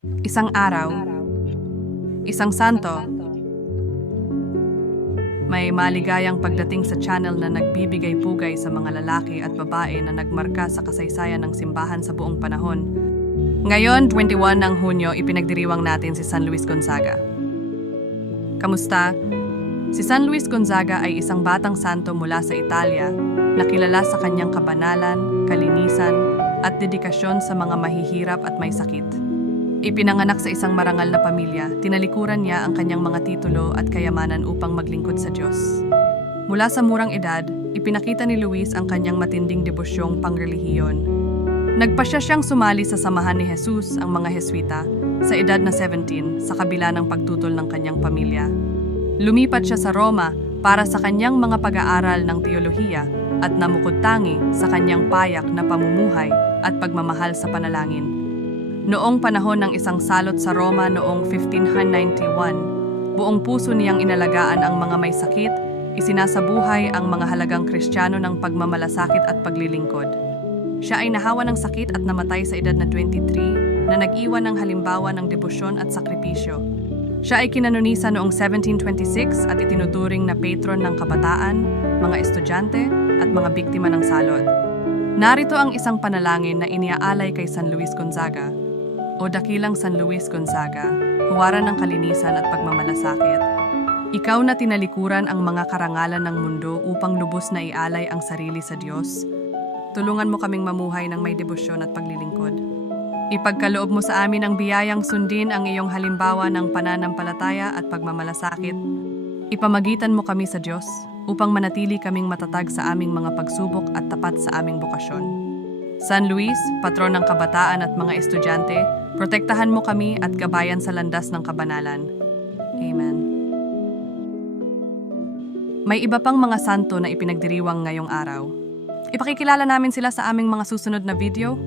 Isang araw, isang santo, may maligayang pagdating sa channel na nagbibigay pugay sa mga lalaki at babae na nagmarka sa kasaysayan ng simbahan sa buong panahon. Ngayon, 21 ng Hunyo, ipinagdiriwang natin si San Luis Gonzaga. Kamusta? Si San Luis Gonzaga ay isang batang santo mula sa Italia na kilala sa kanyang kabanalan, kalinisan, at dedikasyon sa mga mahihirap at may sakit. Ipinanganak sa isang marangal na pamilya, tinalikuran niya ang kanyang mga titulo at kayamanan upang maglingkod sa Diyos. Mula sa murang edad, ipinakita ni Luis ang kanyang matinding debosyong pangrelihiyon. Nagpasya siyang sumali sa samahan ni Jesus ang mga Heswita sa edad na 17 sa kabila ng pagtutol ng kanyang pamilya. Lumipat siya sa Roma para sa kanyang mga pag-aaral ng teolohiya at namukod tangi sa kanyang payak na pamumuhay at pagmamahal sa panalangin. Noong panahon ng isang salot sa Roma noong 1591, buong puso niyang inalagaan ang mga may sakit, isinasabuhay ang mga halagang kristyano ng pagmamalasakit at paglilingkod. Siya ay nahawa ng sakit at namatay sa edad na 23 na nag-iwan ng halimbawa ng debosyon at sakripisyo. Siya ay kinanonisa noong 1726 at itinuturing na patron ng kabataan, mga estudyante at mga biktima ng salot. Narito ang isang panalangin na iniaalay kay San Luis Gonzaga o Dakilang San Luis Gonzaga, huwaran ng kalinisan at pagmamalasakit. Ikaw na tinalikuran ang mga karangalan ng mundo upang lubos na ialay ang sarili sa Diyos. Tulungan mo kaming mamuhay ng may debosyon at paglilingkod. Ipagkaloob mo sa amin ang biyayang sundin ang iyong halimbawa ng pananampalataya at pagmamalasakit. Ipamagitan mo kami sa Diyos upang manatili kaming matatag sa aming mga pagsubok at tapat sa aming bukasyon. San Luis, patron ng kabataan at mga estudyante, protektahan mo kami at gabayan sa landas ng kabanalan. Amen. May iba pang mga santo na ipinagdiriwang ngayong araw. Ipakikilala namin sila sa aming mga susunod na video.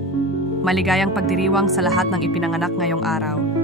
Maligayang pagdiriwang sa lahat ng ipinanganak ngayong araw